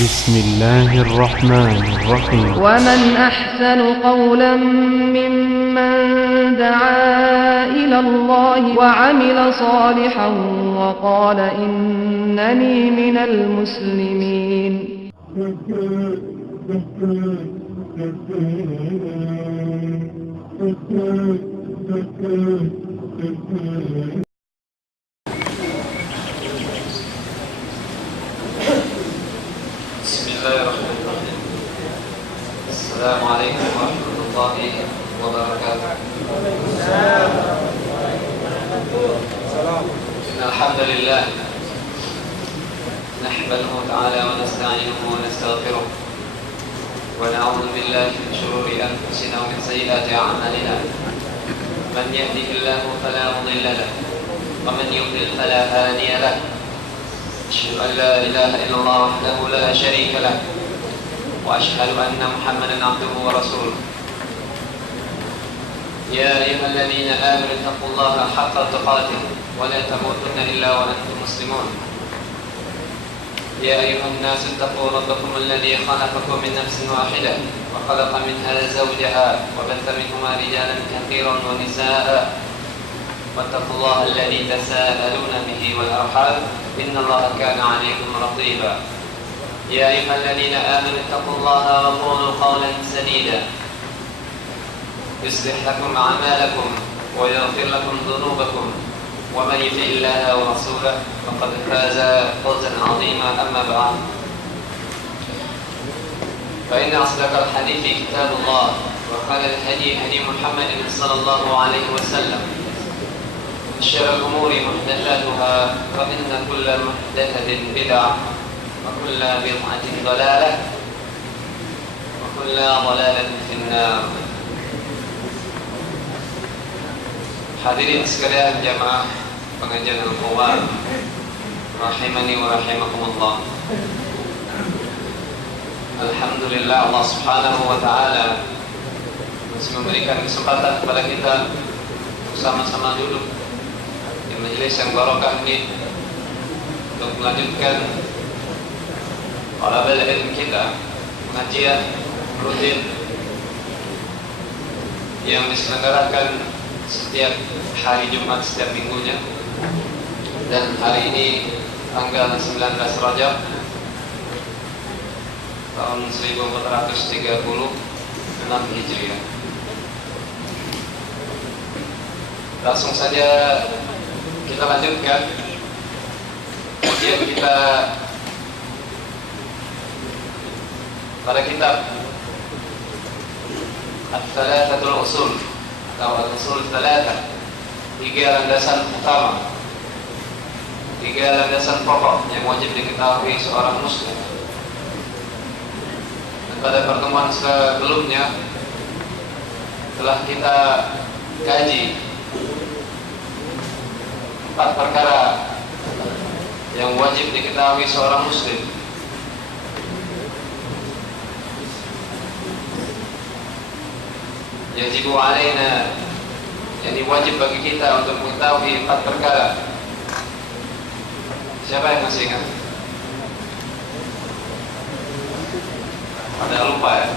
بسم الله الرحمن الرحيم ومن أحسن قولا ممن دعا إلى الله وعمل صالحا وقال إنني من المسلمين. Bismillahirrahmanirrahim. Assalamualaikum warahmatullahi wabarakatuh. Alhamdulillah nahmaduhu ta'ala wa nasta'inuhu wa nastaghfiruh wa na'udzu billahi min shururi anfusina wa min sayyiati a'malina. Man yahdihillahu fala mudilla lahu wa man yudlil fala hadiya lahu. أشهد أن لا إله إلا الله وحده لا شريك له وأشهد أن محمدا عبده ورسوله. يا أيها الذين آمنوا اتقوا الله حق تقاته ولا تموتن إلا وأنتم مسلمون. يا أيها الناس اتقوا ربكم الذي خلقكم من نفس واحدة وخلق منها زوجها وبث منهما رجالا كثيرا ونساء واتقوا الله الذي تساءلون به والأرحام إن الله كان عليكم رقيبا. يا أيها الذين آمنوا اتقوا الله وقولوا قولا سديدا يصلح لكم أعمالكم ويغفر لكم ذنوبكم ومن يطع الله ورسوله فقد فاز فوزا عظيما. أما بعد فإن أصدق الحديث كتاب الله وخير الهدي هدي محمد صلى الله عليه وسلم. شر الأمور محدثاتها فإن كل محدثة بدعة وكل بدعة ضلالة وكل ضلالة في النار. Hadirin sekalian jamaah pengajian Al-Quran rahimani wa rahimakumullah. Alhamdulillah Allah Subhanahu wa taala masih memberikan kesempatan kepada kita sama-sama duduk majelis yang barokah ini untuk melanjutkan talabul ilm kita, pengajian rutin yang diselenggarakan setiap hari Jumat setiap minggunya. Dan hari ini tanggal 19 Rajab tahun 1436 Hijriah. Langsung saja kita lanjutkan kajian kita pada kitab Al-Thalathatul Usul atau Al-Usul Thalatha, 3 landasan utama, 3 landasan pokok yang wajib diketahui seorang muslim. Dan pada pertemuan sebelumnya telah kita kaji 4 perkara yang wajib diketahui seorang muslim. Yajibu alaina, yang wajib bagi kita untuk mengetahui 4 perkara. Siapa yang masih ingat? Ada lupa ya?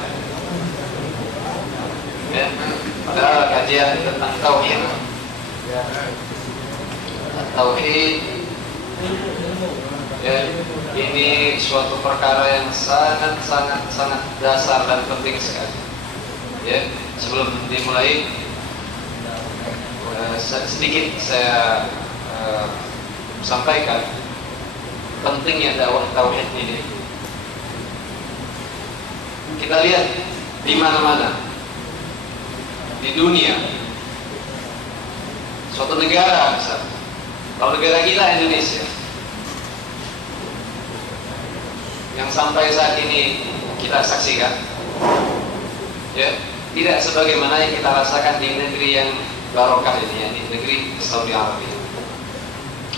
Ya, padahal kajian tentang tauhid. Tauhid ya, ini suatu perkara yang sangat dasar dan penting sekali. Ya, sebelum dimulai sedikit saya sampaikan pentingnya dakwah tauhid ini. Kita lihat di mana-mana di dunia, suatu negara misalnya, kalau negara kita Indonesia yang sampai saat ini kita saksikan, ya, tidak sebagaimana yang kita rasakan di negeri yang barokah ini, ya, di negeri Saudi Arabia.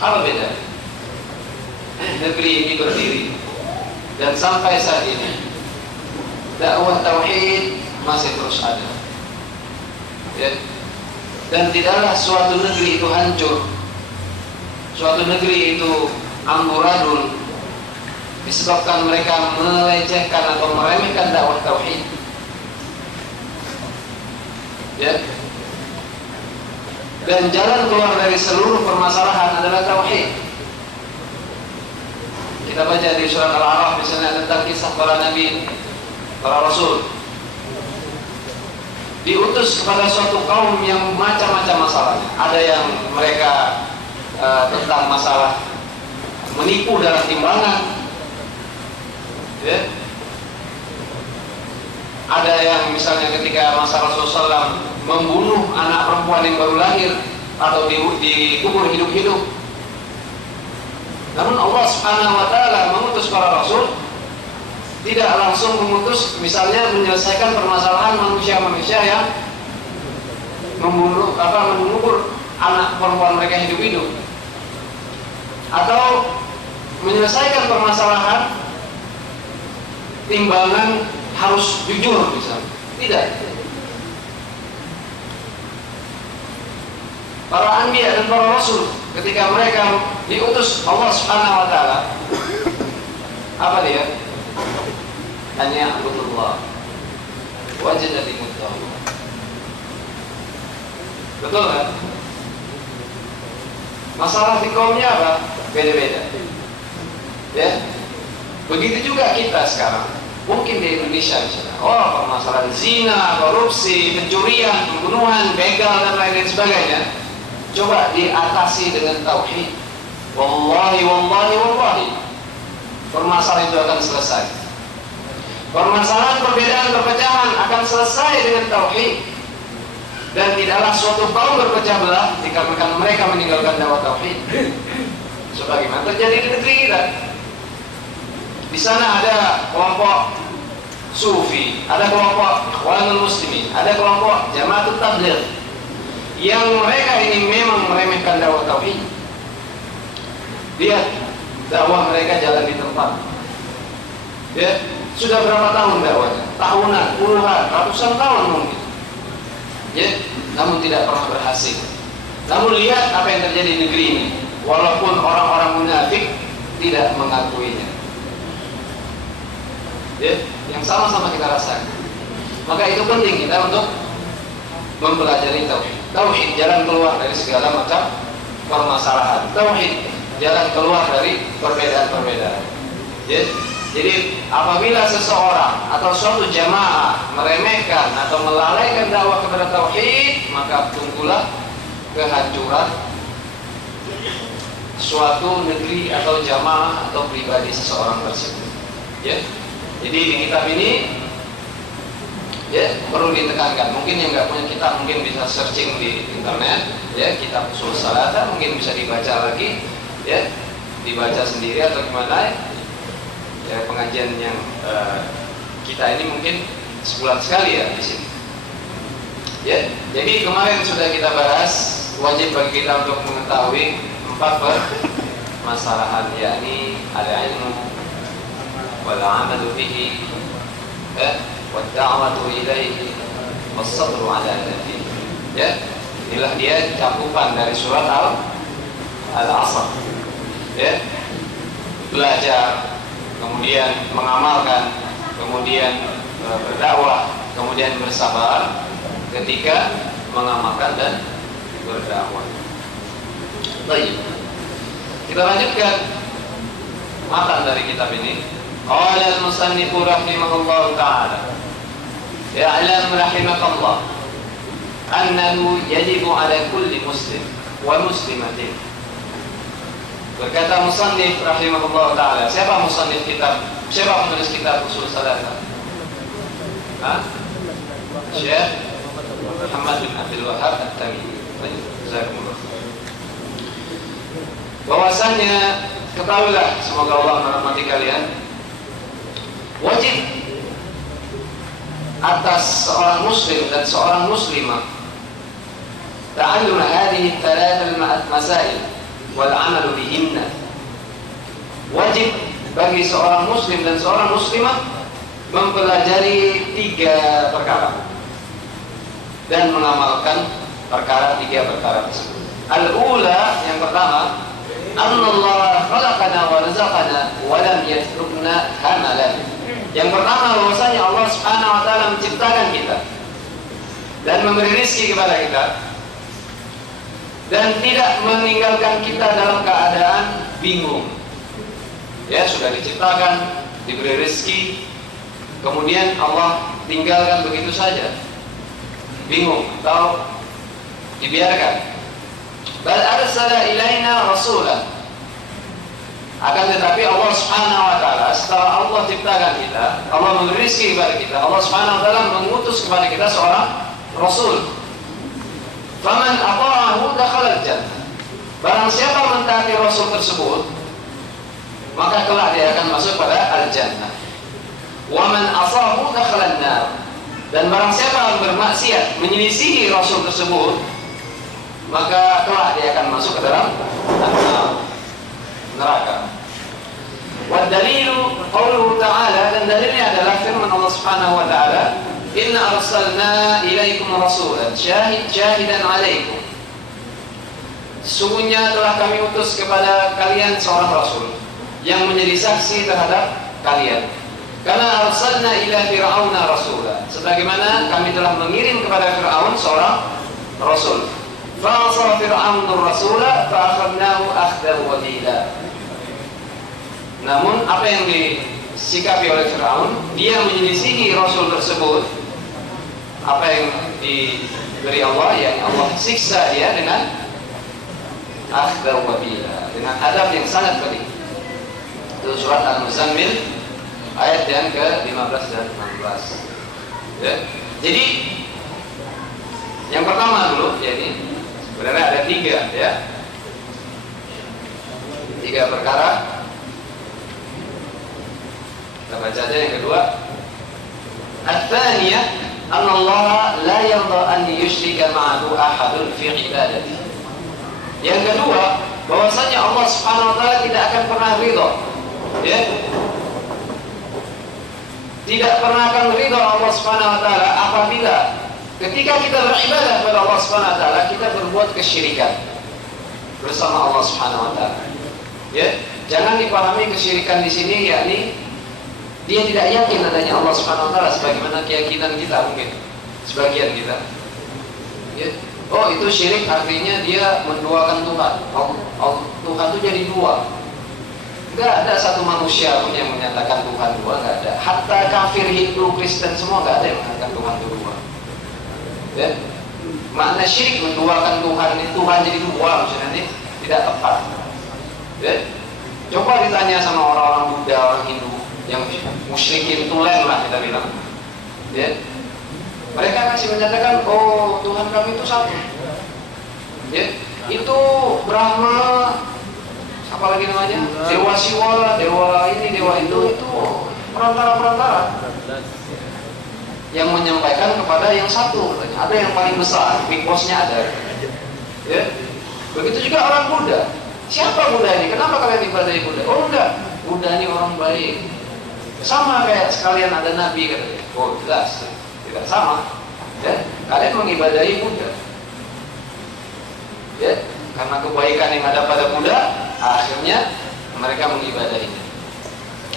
Apa beda? Negeri ini berdiri dan sampai saat ini dakwah tauhid masih terus ada, ya. Dan tidaklah suatu negeri itu hancur, suatu negeri itu amburadul, disebabkan mereka melecehkan atau meremehkan dakwah tauhid. Ya. Dan jalan keluar dari seluruh permasalahan adalah tauhid. Kita baca di surat Al-A'raf misalnya tentang kisah para nabi, para rasul diutus kepada suatu kaum yang macam-macam masalahnya. Ada yang mereka tentang masalah menipu dalam timbangan, ya. Ada yang misalnya ketika masa Rasulullah SAW membunuh anak perempuan yang baru lahir atau dikubur hidup-hidup. Namun Allah Subhanahu wa taala mengutus para rasul tidak langsung mengutus misalnya menyelesaikan permasalahan manusia-manusia yang mengubur anak perempuan mereka hidup-hidup, atau menyelesaikan permasalahan timbangan harus jujur misalnya. Tidak. Para anbiya dan para rasul ketika mereka diutus Allah Subhanahu wa taala, apa dia? Hanya abudullah wajada limuttaqin. Betul kan? Masalah di kaumnya apa? Beda-beda. Ya. Begitu juga kita sekarang. Mungkin di Indonesia misalnya, permasalahan zina, korupsi, pencurian, pembunuhan, begal dan lain-lain sebagainya, coba diatasi dengan tauhid. Wallahi, permasalahan itu akan selesai. Permasalahan perbedaan perpecahan akan selesai dengan tauhid. Dan tidaklah suatu kaum berpecah belah dikarenakan mereka meninggalkan dakwah tauhid. Sebagaimana terjadi di negeri kita. Di sana ada kelompok Sufi, ada kelompok Ikhwanul Muslimin, ada kelompok Jamaatul Tabligh yang mereka ini memang meremehkan dakwah tauhid. Lihat dakwah mereka jalan di tempat. Ya, sudah berapa tahun dakwahnya? Tahunan, puluhan, ratusan tahun mungkin. Ya, namun tidak pernah berhasil. Namun lihat apa yang terjadi di negeri ini. Walaupun orang-orang munafik tidak mengakuinya. Ya, yang sama-sama kita rasakan. Maka itu penting kita untuk mempelajari tauhid. Tauhid jalan keluar dari segala macam permasalahan. Tauhid jalan keluar dari perbedaan-perbedaan. Ya. Jadi apabila seseorang atau suatu jamaah meremehkan atau melalaikan dakwah kepada tauhid, maka tunggulah kehancuran suatu negeri atau jamaah atau pribadi seseorang tersebut. Ya. Jadi di kitab ini ya perlu ditekankan. Mungkin yang nggak punya kitab mungkin bisa searching di internet, ya, kitab usul salata mungkin bisa dibaca lagi, ya, dibaca sendiri atau gimana. Ya, pengajian yang kita ini mungkin sebulan sekali ya di sini. Ya, jadi kemarin sudah kita bahas wajib bagi kita untuk mengetahui 4 permasalahan, yakni al-ilmu wal 'amalu bihi, wad da'watu ilaihi, was sabru 'ala nafihi. Ya, inilah dia cakupan dari surat Al-Asr. Ya, belajar, kemudian mengamalkan, kemudian berdakwah, kemudian bersabar ketika mengamalkan dan berdakwah. Baik, kita lanjutkan matan dari kitab ini. Qala al-musannif rahimahullah ta'ala, ya'lam rahimakallah annahu yajibu ala kulli muslim wa muslimatin. Berkata musannif rahimahullah ta'ala. Siapa musannif kitab? Siapa penulis kitab usul salata? Syekh Muhammad bin Abdul Wahhab At-Tamimi. Jazakumullah. Bahwasanya ketahuilah, semoga Allah merahmati kalian, wajib atas seorang muslim dan seorang muslimah ta'allum hadhihi thalath al-masail wal 'amalu bihinna. Wajib bagi seorang muslim dan seorang muslimah mempelajari 3 perkara dan mengamalkan 3 perkara tersebut. Al-ula, yang pertama, Annallaha khalaqana wa razaqana wa lam yatrukna hamalan. Yang pertama bahwasanya Allah Subhanahu wa taala menciptakan kita dan memberi rezeki kepada kita dan tidak meninggalkan kita dalam keadaan bingung. Ya, sudah diciptakan, diberi rezeki, kemudian Allah tinggalkan begitu saja, bingung atau dibiarkan. Bal arsala ilaina rasulan. Akan tetapi Allah Subhanahu wa taala setelah Allah ciptakan kita, Allah memberi rezeki kepada kita, Allah Subhanahu wa taala mengutus kepada kita seorang rasul. Faman ata'ahu dakhala al-jannah. Barang siapa mentaati rasul tersebut, maka kelak dia akan masuk pada al-jannah. Wa man asahu dakhala an-nar. Dan barang siapa yang bermaksiat menyelisihi rasul tersebut, maka kelak dia akan masuk ke dalam neraka. Wa dalilu qauluhu ta'ala, dan dalilnya adalah firman Allah Subhanahu wa taala, inna arsalna ilaikum rasulan syahidan alaikum. Sesungguhnya telah kami utus kepada kalian seorang rasul yang menjadi saksi terhadap kalian. Karena arsalna ila fir'auna rasula, sebagaimana kami telah mengirim kepada Fir'aun seorang rasul. Fa'asa fir'aunur rasula fa'akhadnahu akhdan wabila. Namun apa yang disikapi oleh Fir'aun, dia menyelisihi rasul tersebut. Apa yang diberi Allah, yang Allah siksa dia dengan akhdan wabila, dengan adab yang sangat pedih. Itu surat Al-Muzammil ayat yang ke-15 dan 16. Ya. Jadi yang pertama dulu, ya ini sebenarnya ada 3, ya. 3 perkara. Kita baca aja yang kedua. Ats-tsaniyah, anna Allah la yarda an yushrika ma'ahu ahadun fi ibadati. Yang kedua, bahwasanya Allah Subhanahu wa taala tidak akan pernah ridha, ya. Tidak pernah akan ridha Allah Subhanahu wa taala apabila ketika kita beribadah kepada Allah Subhanahu wa taala kita berbuat kesyirikan bersama Allah Subhanahu wa taala. Ya, jangan dipahami kesyirikan di sini yakni dia tidak yakin adanya Allah Subhanahu wa taala sebagaimana keyakinan kita mungkin sebagian kita. Ya. Oh, itu syirik artinya dia menduakan Tuhan. Tuhan itu jadi dua. Enggak ada satu manusia pun yang menyatakan Tuhan dua, enggak ada. Hatta kafir, Hindu, Kristen semua enggak ada yang mengatakan Tuhan itu dua. Ya. Makna syirik menduakan Tuhan ini, Tuhan jadi dua maksudnya ini tidak tepat. Ya. Coba ditanya sama orang-orang Buddha, orang Hindu yang musyrikin tulen lah kita bilang. Ya. Mereka masih menyatakan, oh Tuhan kami itu satu. Ya. Itu Brahma, apa lagi namanya? Dewa Siwa, dewa ini, dewa itu perantara-perantara yang menyampaikan kepada yang satu. Ada yang paling besar, big boss-nya ada. Ya. Begitu juga orang Buddha. Siapa Buddha ini? Kenapa kalian ibadahi Buddha? Oh enggak, Buddha ini orang baik. Sama kayak sekalian ada Nabi katanya. Oh jelas, tidak sama. Ya, kalian mengibadahi Buddha. Ya, karena kebaikan yang ada pada Buddha, akhirnya mereka mengibadahinya.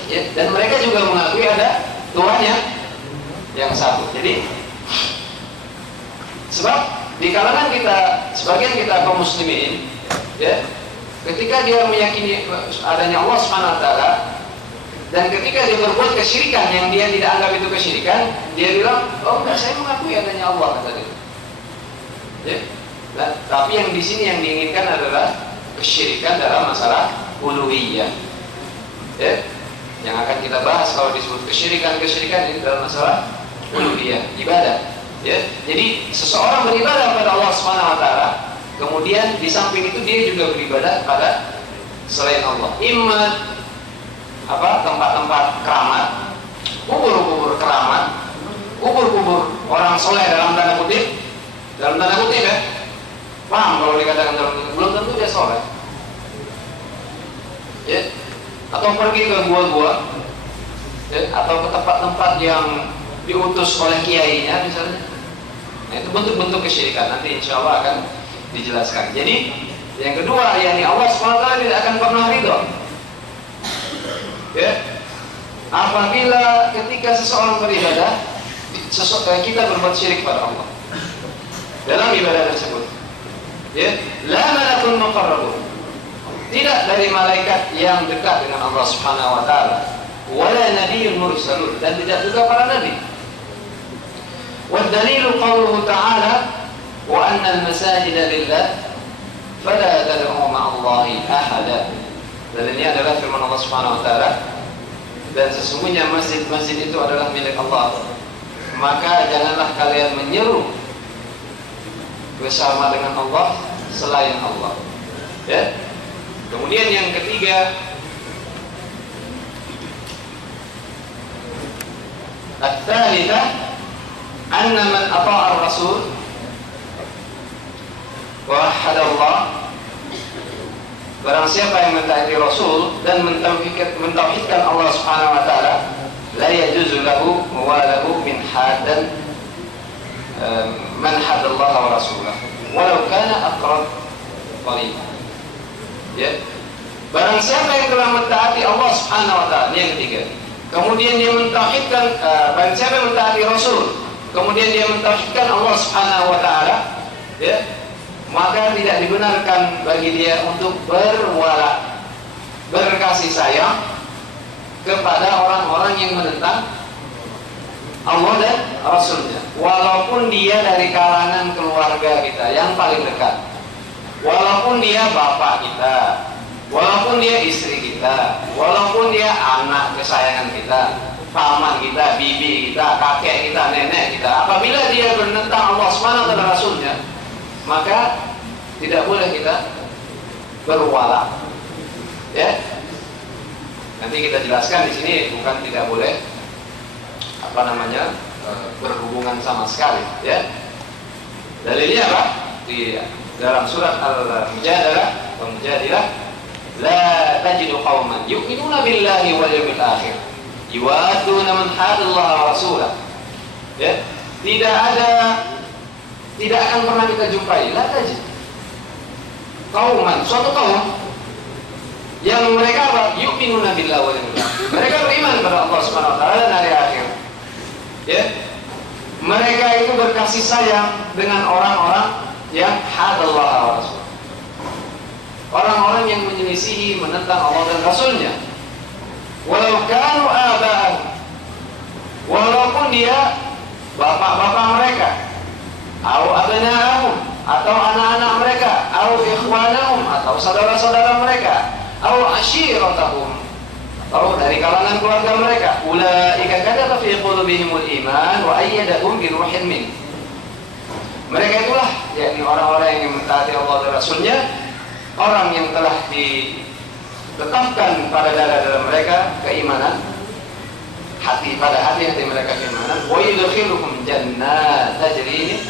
Ya, dan mereka juga mengakui ada Tuhan yang satu. Jadi, sebab di kalangan kita, sebagian kita kaum muslimin, ya, ketika dia meyakini adanya Allah Subhanahu wa taala dan ketika dia berbuat kesyirikan yang dia tidak anggap itu kesyirikan, dia bilang, oh enggak, saya mengakui adanya Allah, kata dia. Ya. Nah, tapi yang di sini yang diinginkan adalah kesyirikan dalam masalah uluhiyah. Ya. Yang akan kita bahas kalau disebut kesyirikan ini dalam masalah uluhiyah, ibadah. Ya. Jadi seseorang beribadah kepada Allah Subhanahu wa taala, kemudian di samping itu dia juga beribadah kepada selain Allah. Imma tempat-tempat keramat, kubur-kubur keramat, kubur-kubur orang soleh dalam tanda kutip ya. Paham kalau dikatakan dalam kutip, belum tentu dia soleh. Ya. Atau pergi ke gua-gua, ya. Atau ke tempat-tempat yang diutus oleh kiainya misalnya. Nah, itu bentuk-bentuk kesyirikan, nanti insya Allah akan dijelaskan. Jadi Yang kedua, yakni Allah SWT tidak akan pernah ridho. Ya. Apabila ketika seseorang beribadah, kita berbuat syirik pada Allah dalam ibadah tersebut. Ya, la malakun muqarrabun. Tidak dari malaikat yang dekat dengan Allah Subhanahu wa taala, wala nabiyyun mursalun, dan tidak juga para nabi. Wa dalilu qauluhu ta'ala wa anna al-masajida lillah fala tad'u ma'allahi ahada. Dan ini adalah firman Allah Subhanahu wa taala, dan sesungguhnya masjid-masjid itu adalah milik Allah, maka janganlah kalian menyeru bersama dengan Allah selain Allah. Ya. Kemudian yang ketiga, at-thalithah anna man ata'a ar-rasul wa wahhada Allah, barang siapa yang mentaati Rasul dan mentauhidkan Allah Subhanahu wa taala, la yajuzu lahu muwalahu min hadan man hadallahu wa rasulahu walau kana aqrab qarib. Ya. Barang siapa yang telah mentaati Allah Subhanahu wa taala, ini yang ketiga. Kemudian dia mentauhidkan, barang siapa yang mentaati Rasul, kemudian dia mentauhidkan Allah Subhanahu wa taala, ya, maka tidak dibenarkan bagi dia untuk berwala, berkasih sayang kepada orang-orang yang menentang Allah dan Rasulnya, walaupun dia dari kalangan keluarga kita yang paling dekat, walaupun dia bapak kita, walaupun dia istri kita, walaupun dia anak kesayangan kita, paman kita, bibi kita, kakek kita, nenek kita, apabila dia menentang Allah SWT dan Rasulnya, maka tidak boleh kita berwala. Ya, nanti kita jelaskan di sini, bukan tidak boleh berhubungan sama sekali. Ya, dalilnya apa? Di dalam surat Al-Mujadilah, la tajidu qauman yu'minuna billahi wal yawmil akhir yuwadduna man hadallaha wa rasulah. Ya, tidak akan pernah kita jumpai la tajid qauman, suatu kaum yang mereka apa? Yu'minuna billahi wal yawmil akhir, mereka beriman kepada Allah Subhanahu wa taala dan hari akhir. Ya, mereka itu berkasih sayang dengan orang-orang yang hadallah wa rasul, orang-orang yang menyelisihi, menentang Allah dan Rasulnya, walau kanu aba'an, walaupun dia bapak-bapak mereka, atau abna'ahum, atau anak-anak mereka, atau ikhwanahum, atau saudara-saudara mereka, atau ashiratahum, atau dari kalangan keluarga mereka. Ulaika kadza fi qulubihimul iman wa ayyadahum bi ruhin min. Mereka itulah, yakni orang-orang yang mentaati Allah dan Rasulnya, orang yang telah ditetapkan pada dalam mereka keimanan, pada hati mereka keimanan. Wa yudkhiluhum jannat tajri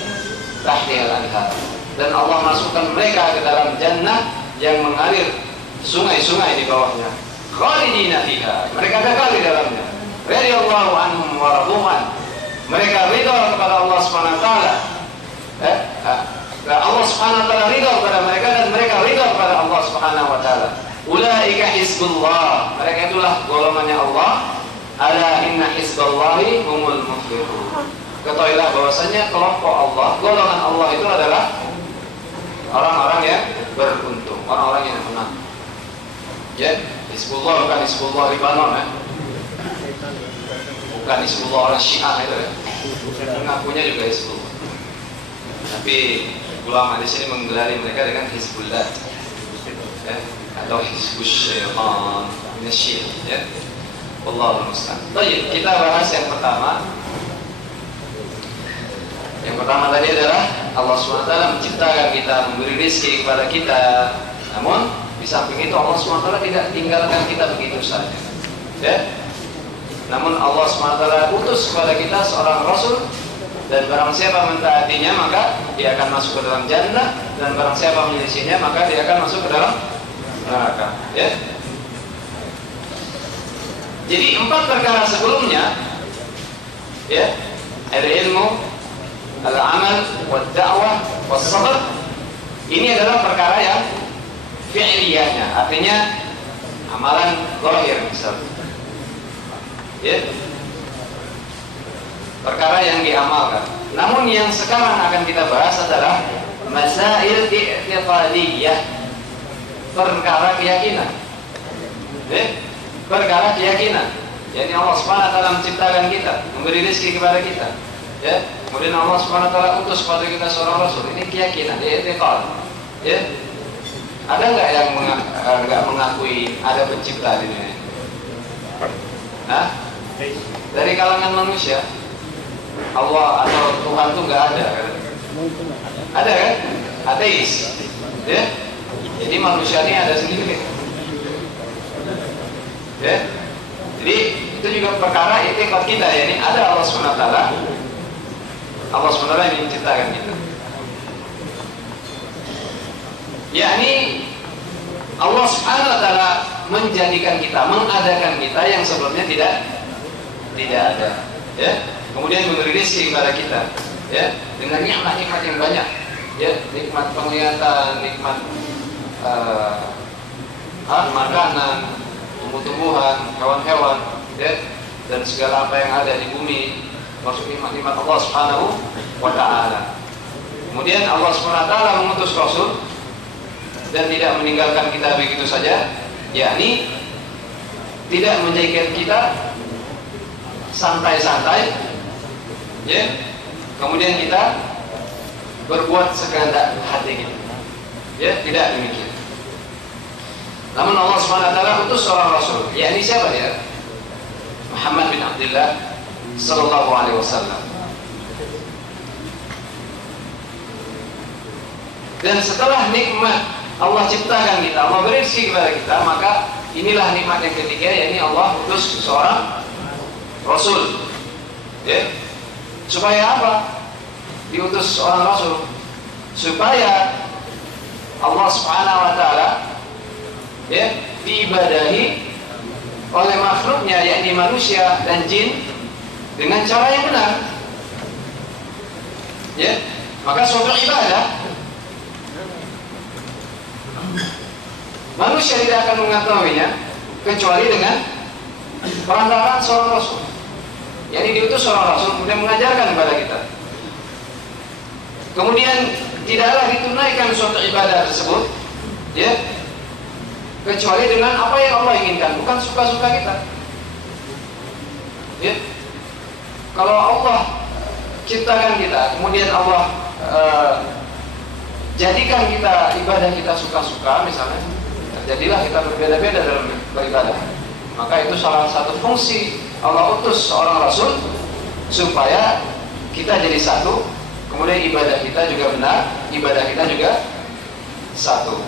tahtiha al-anhar, dan Allah masukkan mereka ke dalam jannah yang mengalir sungai-sungai di bawahnya. Khalidina fiha, mereka kekal di dalamnya. Radhiyallahu anhum wa radu'an, mereka ridha kepada Allah Subhanahu wa taala. Allah Subhanahu wa taala ridha kepada mereka dan mereka ridha kepada Allah Subhanahu wa taala. Ulaika hizbullah, mereka itulah golongannya Allah. Ala inna hizballahi humul muflihun. Ketahuilah bahwasanya kelompok Allah, golongan Allah itu adalah orang-orang yang beruntung, orang-orang yang menang. Ya, Hizbullah bukan Hizbullah Libanon, ya. Bukan Hizbullah orang Syiah itu, ya. Mengakunya juga Hizbullah. Tapi ulama di sini menggelari mereka dengan Hizbullah, ya, atau Hizbus Syaitan, ini Syiah, ya. Wallahu musta'an. Baik, kita bahas yang pertama. Yang pertama tadi adalah Allah SWT menciptakan kita, memberi rezeki kepada kita. Namun di samping itu Allah SWT tidak tinggalkan kita begitu saja. Ya. Namun Allah SWT utus kepada kita seorang Rasul, dan barang siapa mentaatinya maka dia akan masuk ke dalam jannah, dan barang siapa menyelisihinya maka dia akan masuk ke dalam neraka. Ya. Jadi 4 perkara sebelumnya, ya, al-ilmu, al-amal, wad-da'wah, was-sabr, ini adalah perkara yang fi'liyahnya, artinya amalan zahir misalnya. Ya. Perkara yang diamalkan. Namun yang sekarang akan kita bahas adalah masail i'tiqadiyah, perkara keyakinan. Ya. Perkara keyakinan. Yani Allah Subhanahu wa taala menciptakan kita, memberi rezeki kepada kita. Ya. Kemudian Allah Subhanahu wa taala utus kepada kita seorang rasul. Ini keyakinan, i'tiqad. Ya. Ada enggak yang enggak mengakui ada pencipta di dunia? Hah? Dari kalangan manusia, Allah atau Tuhan itu nggak ada kan? Ada kan? Ateis, ya? Jadi manusia ini ada sendiri, ya? Jadi itu juga perkara i'tiqad kita, ya. Ini ada Allah SWT, Allah SWT yang menciptakan kita. Yakni Allah SWT menjadikan kita, mengadakan kita yang sebelumnya tidak ada, ya. Kemudian memberi rezeki kepada kita, ya, dengan nikmat-nikmat yang banyak, ya, nikmat penglihatan, nikmat makanan, tumbuh-tumbuhan, hewan-hewan, ya, dan segala apa yang ada di bumi, maksud nikmat-nikmat Allah Subhanahu wa taala. Kemudian Allah Subhanahu wa taala mengutus Rasul dan tidak meninggalkan kita begitu saja, yakni tidak menjadikan kita santai-santai, ya, kemudian kita berbuat sekehendak hati kita, ya, tidak demikian. Namun Allah SWT utus seorang Rasul, yakni siapa dia? Muhammad bin Abdullah Sallallahu Alaihi Wasallam. Dan setelah nikmat Allah ciptakan kita, Allah beri rezeki kepada kita, maka inilah nikmat yang ketiga, yakni Allah utus seorang Rasul, ya. Supaya apa? Diutus seorang Rasul supaya Allah Subhanahu wa taala, ya, diibadahi oleh makhluknya, yakni manusia dan jin, dengan cara yang benar, ya. Maka suatu ibadah manusia tidak akan mengetahuinya kecuali dengan perantaraan seorang Rasul. Yani diutus seorang Rasul kemudian mengajarkan kepada kita. Kemudian tidaklah ditunaikan suatu ibadah tersebut, ya, kecuali dengan apa yang Allah inginkan, bukan suka-suka kita. Ya. Kalau Allah ciptakan kita, kemudian Allah jadikan kita ibadah kita suka-suka, misalnya, jadilah kita berbeda-beda dalam beribadah. Maka itu salah satu fungsi Allah utus seorang Rasul supaya kita jadi satu, kemudian ibadah kita juga benar, ibadah kita juga satu,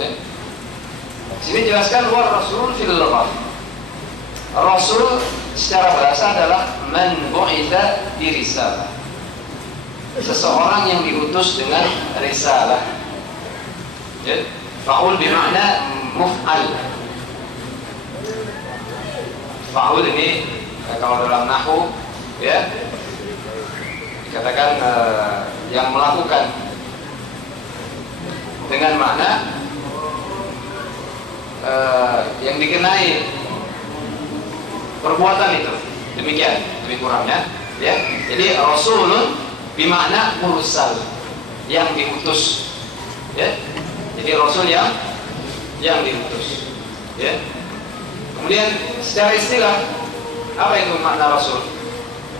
ya. Sini jelaskan luar Rasul fil lughah. Rasul secara bahasa adalah man bu'itha bi risalah, seseorang yang diutus dengan risalah, ya. Fa'ul bermakna muf'al. Fa'ul ini kalau dalam nahwu, ya, dikatakan yang melakukan, dengan makna yang dikenai perbuatan itu. Demikian lebih kurangnya, ya. Jadi Rasulun bermakna mursal, yang diutus, ya. Jadi Rasul yang diutus, ya. Kemudian secara istilah, apa itu makna Rasul?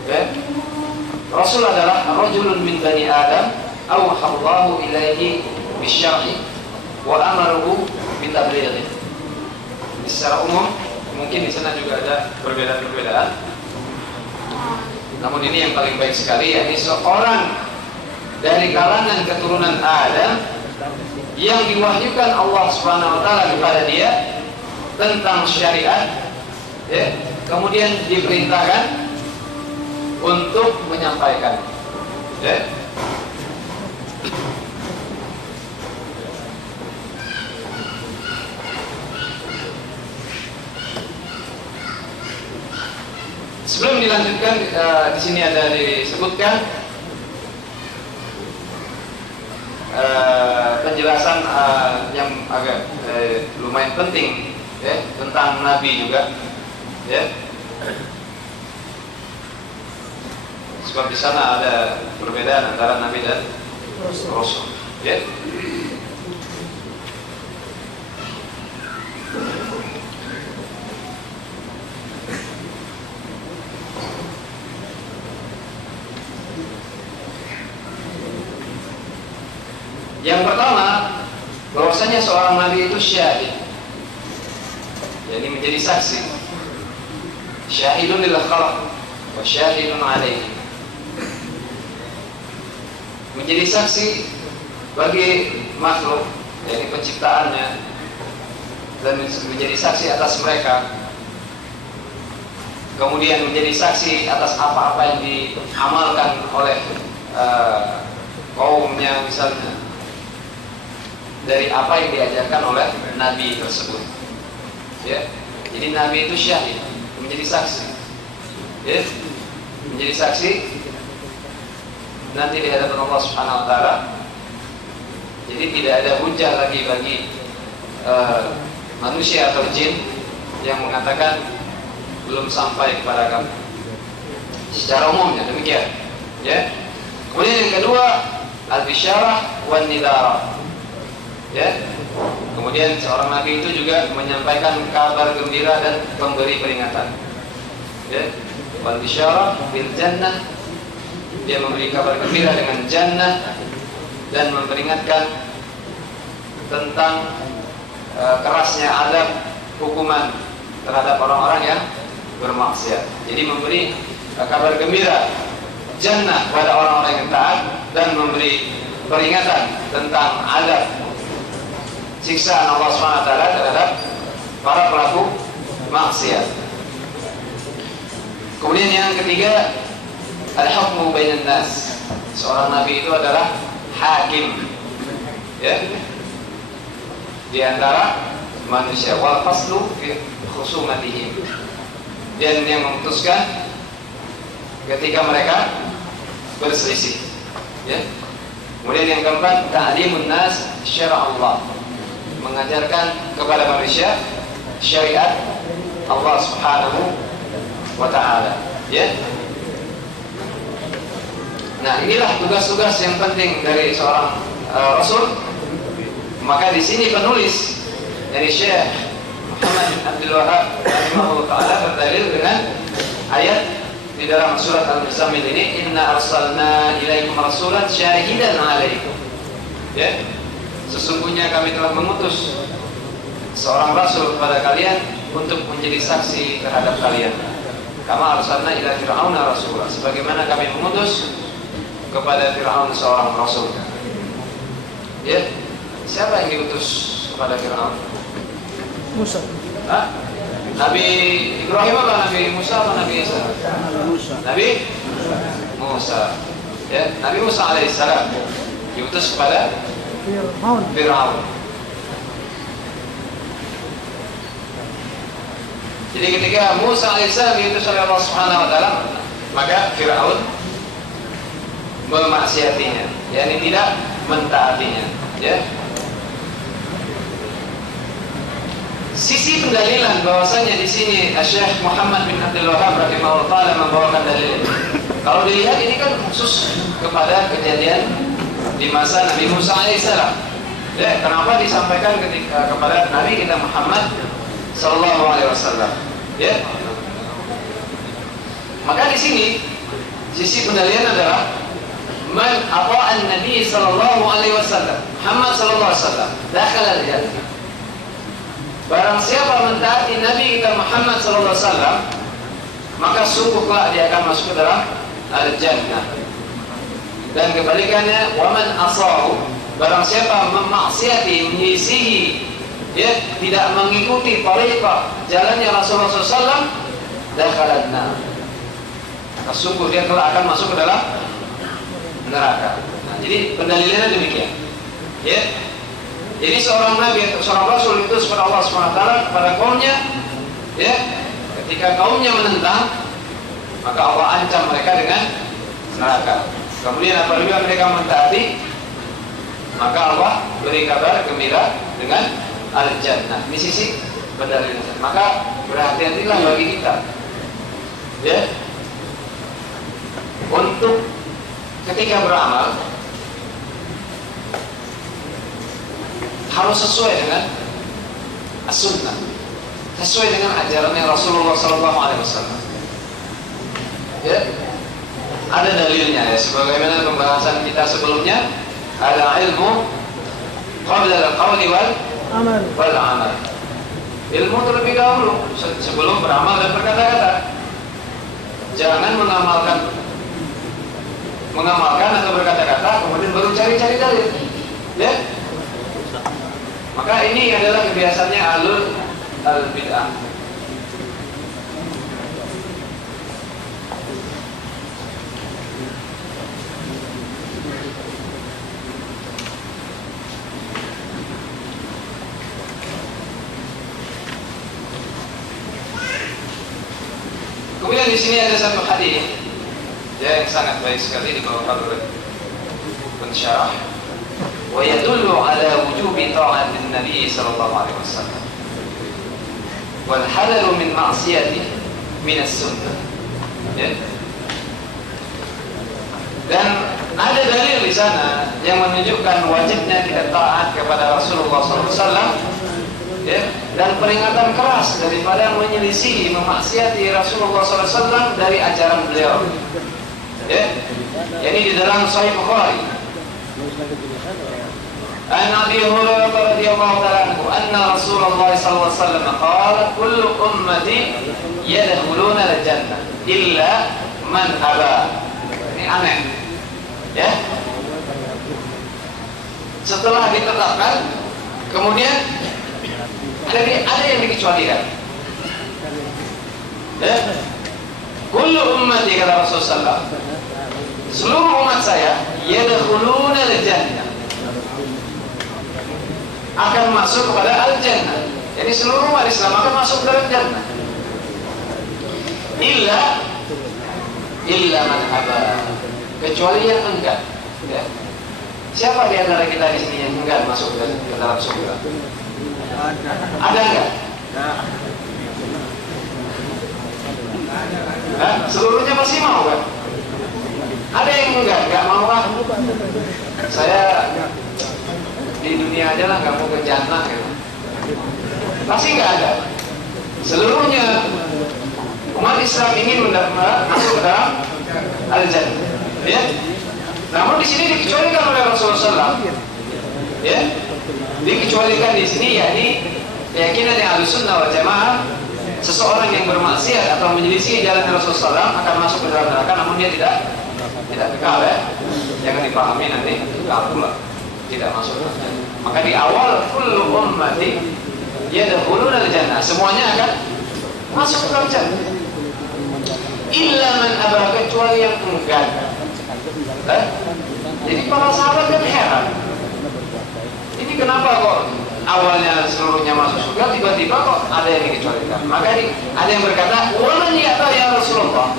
Ya. Rasul adalah rajulun min bani Adam awhallahu ilaihi bisyar'i wa amaruhu bitablighi. Secara umum, mungkin di sana juga ada perbedaan-perbedaan. Namun ini yang paling baik sekali, yakni seorang dari kalangan keturunan Adam yang diwahyukan Allah Subhanahu wa taala kepada dia tentang syariat, ya, kemudian diperintahkan untuk menyampaikan, ya. Sebelum dilanjutkan, di sini ada disebutkan penjelasan yang agak lumayan penting ya, tentang Nabi juga ya. Sebab di sana ada perbedaan antara Nabi dan Rasul ya. Yang pertama, bahwasanya seorang nabi itu syahid, jadi menjadi saksi. Syahidun lil khalq wa syahidun alaihi. Menjadi saksi bagi makhluk, jadi penciptaannya, dan menjadi saksi atas mereka. Kemudian menjadi saksi atas apa-apa yang diamalkan oleh kaumnya misalnya, dari apa yang diajarkan oleh Nabi tersebut ya. Jadi Nabi itu syahid, menjadi saksi ya. Menjadi saksi nanti di hadapan Allah Subhanahu wa taala. Jadi tidak ada hujah lagi bagi manusia atau jin yang mengatakan belum sampai kepada kami. Secara umumnya demikian ya. Kemudian yang kedua, al-bisyarah wan nidara ya. Kemudian seorang nabi itu juga menyampaikan kabar gembira dan memberi peringatan ya. Wal bisyarah bil jannah, dia memberi kabar gembira dengan jannah dan memperingatkan tentang kerasnya azab hukuman terhadap orang-orang yang bermaksiat. Jadi memberi kabar gembira jannah pada orang-orang yang taat dan memberi peringatan tentang azab siksaan Allah SWT terhadap para pelaku maksiat. Kemudian yang ketiga, al-hukmu bainan nas. Seorang nabi itu adalah hakim ya, di antara manusia. Wal faslu fi khusumatihim, dan yang memutuskan ketika mereka berselisih ya. Kemudian yang keempat, ta'limun nas syara' Allah, mengajarkan kepada manusia syariat Allah Subhanahu wa ta'ala ya. Nah, inilah tugas-tugas yang penting dari seorang Rasul. Maka di sini penulis dari Syekh Muhammad bin Abdul Wahab rahimahullah ta'ala berdalil dengan ayat di dalam surat Al-Muzammil ini, inna arsalna ilaikum rasulan syahidan alaikum ya. Sesungguhnya kami telah mengutus seorang rasul kepada kalian untuk menjadi saksi terhadap kalian. Kama arsalna ila fir'auna rasulan, sebagaimana kami mengutus kepada Fir'aun seorang rasul ya. Siapa yang diutus kepada Fir'aun? Musa. Hah? Nabi Ibrahim atau Nabi Musa atau Nabi Isa? Nabi Musa ya. Nabi Musa alaihissalam diutus kepada Fir'aun. Jadi ketika Musa alaihissalam diutus oleh Allah Subhanahu wa taala, maka Fir'aun memaksiatinya, yakni tidak mentaatinya ya. Sisi pendalilan bahwasanya di sini Syekh Muhammad bin Abdul Wahab rahimahullah taala membawakan dalil. Kalau dilihat ini kan khusus kepada kejadian di masa Nabi Musa alaihissalam. Ya, kenapa disampaikan ketika kepada Nabi kita Muhammad sallallahu alaihi wasallam? Ya. Maka di sini sisi pendalilan adalah man ata'an Nabi sallallahu alaihi wasallam, Muhammad sallallahu alaihi wasallam, dakhala al-jannah. Barang siapa mentaati Nabi kita Muhammad sallallahu alaihi wasallam, maka sungguh kelak dia akan masuk ke dalam al-jannah. Dan kebalikannya, wa man asahu, barang siapa memaksiati, menyisihi, dia tidak mengikuti tariqah jalannya Rasulullah SAW, dakhala an-nar. Maka sungguh dia kelak akan masuk ke dalam neraka. Nah, jadi pendalilannya demikian. Ya. Jadi seorang nabi atau seorang rasul itu kepada Allah SWT kepada kaumnya, ya, ketika kaumnya menentang, maka Allah ancam mereka dengan neraka. Kemudian apabila mereka mentaati, maka Allah beri kabar gembira dengan al-jannah. Ini sisi pendalilan. Maka berhati-hatilah bagi kita, ya, untuk ketika beramal harus sesuai dengan as-sunnah, sesuai dengan ajarannya Rasulullah SAW. Ya, ada dalilnya, ya, sebagaimana pembahasan kita sebelumnya, ada ilmu qabla al-qawli wal amal. Ilmu terlebih dahulu sebelum beramal dan berkata-kata. Jangan mengamalkan atau berkata-kata kemudian baru cari-cari dalil, ya. Maka ini adalah kebiasaannya ahlul bid'ah. Kemudian di sini ada satu hadis, ya, yang sangat baik sekali dibawakan oleh pensyarah. Wa yadullu ala wujubi ta'atin Nabi sallallahu alaihi wasallam wal hadaru min ma'siyati min as-sunnah. Ya. Dan ada dalil di sana yang menunjukkan wajibnya kita taat kepada Rasulullah SAW, ya, dan peringatan keras daripada menyelisihi, memaksiati Rasulullah SAW dari ajaran beliau. Ya, ini di dalam Sahih Bukhari. An Abi Hurairah radhiyallahu ta'ala anhu anna Rasulullah sallallahu alaihi wasallam qala kullu ummati yadkhuluna al-jannah illa man aba. Ini aneh, ya. Setelah ditetapkan, kemudian ada yang dikecualikan. Ya. Kullu ummati, kata Rasulullah, seluruh umat saya yadkhuluna al-jannah, akan masuk kepada al-jannah. Jadi seluruh umat Islam akan masuk ke dalam jannah. Illa man aba, kecuali yang enggan. Ya. Siapa di antara kita di sini yang enggan masuk ke dalam surga? Ada enggak? Seluruhnya pasti mau kan? Ada yang enggak mau kan? Saya di dunia aja lah, nggak mau ke jannah gitu. Pasti nggak ada. Seluruhnya umat Islam ingin masuk ke dalam al-jannah, ya. Namun di sini dikecualikan oleh Rasulullah SAW, ya. Dikecualikan di sini, yakni keyakinan yang Ahlussunnah wal Jamaah, seseorang yang bermaksiat atau menyelisih jalan Rasulullah SAW akan masuk ke dalam neraka, namun dia tidak kekal, ya. Jangan dipahami nanti kekal pula, tidak masuk ke jannah. Maka di awal kullu ummati yadkhuluna al-jannah, semuanya akan masuk ke dalam jannah. Illa man aba, kecuali yang enggan. Jadi para sahabat kan heran. Ini kenapa kok awalnya seluruhnya masuk surga, tiba-tiba kok ada yang dikecualikan? Maka ada yang berkata, "Wa man ya'ta ya Rasulullah?"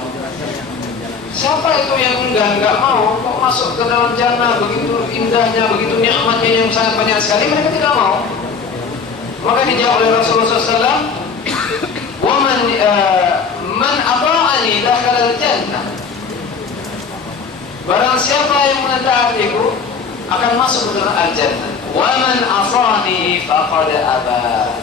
Siapa itu yang enggak mau kok masuk ke dalam jannah, begitu indahnya, begitu nikmatnya yang sangat banyak sekali, mereka tidak mau. Maka dijawab oleh Rasulullah SAW, "Wa man ata'ani dakhala al-jannah." Barang siapa yang mentaatiku akan masuk ke dalam al-jannah. "Wa man asani faqad aba."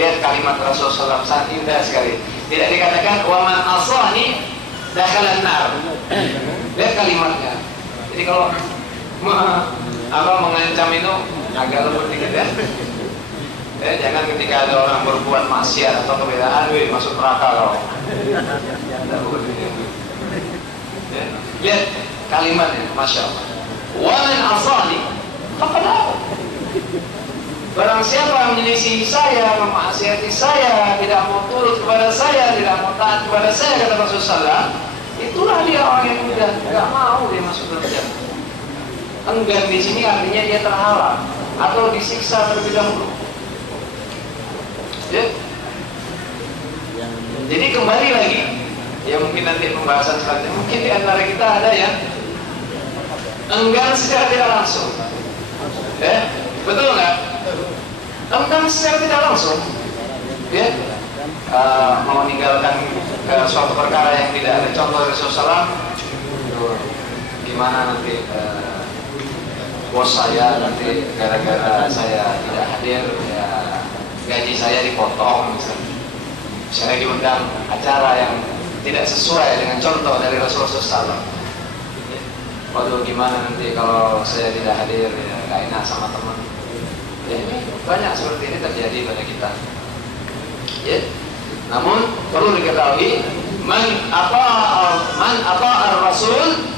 Lihat kalimat Rasulullah SAW sangat indah sekali. Tidak dikatakan "Wa man asani dakhalan nar." Lihat kalimatnya. Jadi kalau mengancam itu agak lembut dikit, ya. Jangan ketika ada orang berbuat maksiat atau kebedaan, masuk neraka kau. Ya. Lihat kalimatnya, masya Allah. Wa man asani faqad aba. Barang siapa yang menyelisih saya, memaksiati saya, tidak mau turut kepada saya, tidak mau taat kepada saya, kata Rasulullah, itulah dia orang yang mudah, nggak mau dia masuk dalam jannah. Enggan di sini artinya dia terhalang atau disiksa terlebih dahulu. Ya. Jadi kembali lagi, ya mungkin nanti pembahasan selanjutnya, mungkin di antara kita ada yang enggan secara tidak langsung. Ya, betul nggak? Enggan secara tidak langsung. Ya, mau meninggalkan suatu perkara yang tidak ada contoh dari Rasulullah. Gimana nanti bos saya nanti gara-gara saya tidak hadir, ya gaji saya dipotong misalnya. Saya diundang acara yang tidak sesuai dengan contoh dari Rasulullah SAW. Waduh, gimana nanti kalau saya tidak hadir, ya gak enak sama teman. Ya, banyak seperti ini terjadi pada kita. Ya. Namun perlu diketahui, man ata'a Rasul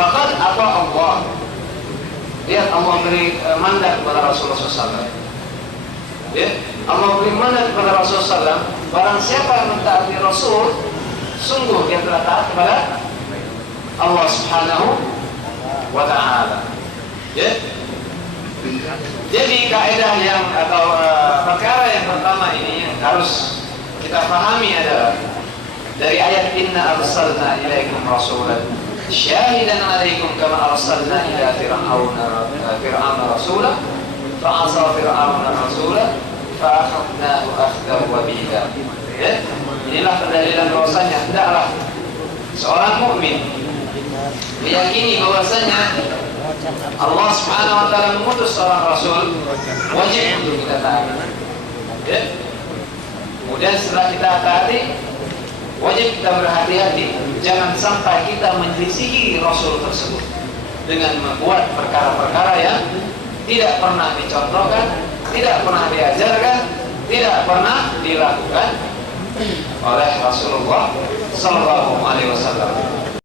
faqad ata'a Allah. Lihat, Allah beri mandat kepada Rasulullah SAW. Ya, Allah beri mandat kepada Rasulullah SAW. Barang siapa yang mentaati Rasul, sungguh dia telah taat kepada Allah Subhanahu wa Ta'ala. Ya. Jadi kaidah yang atau perkara yang pertama ini yang harus kita pahami adalah dari ayat inna arsalna ilaikum rasulan syahidan alaikum kama arsalna ila fir'auna rasulan fa'asa fir'auna rasulan fa'akhadnahu akhdan wabila. Ya, inilah pendalilan bahwasanya hendaklah seorang mukmin meyakini bahwasanya Allah Subhanahu wa taala mengutus seorang rasul, wajib untuk kita taati. Ya. Kemudian setelah kita taati, wajib kita berhati-hati jangan sampai kita menyelisihi rasul tersebut dengan membuat perkara-perkara yang tidak pernah dicontohkan, tidak pernah diajarkan, tidak pernah dilakukan oleh Rasulullah sallallahu alaihi wasallam.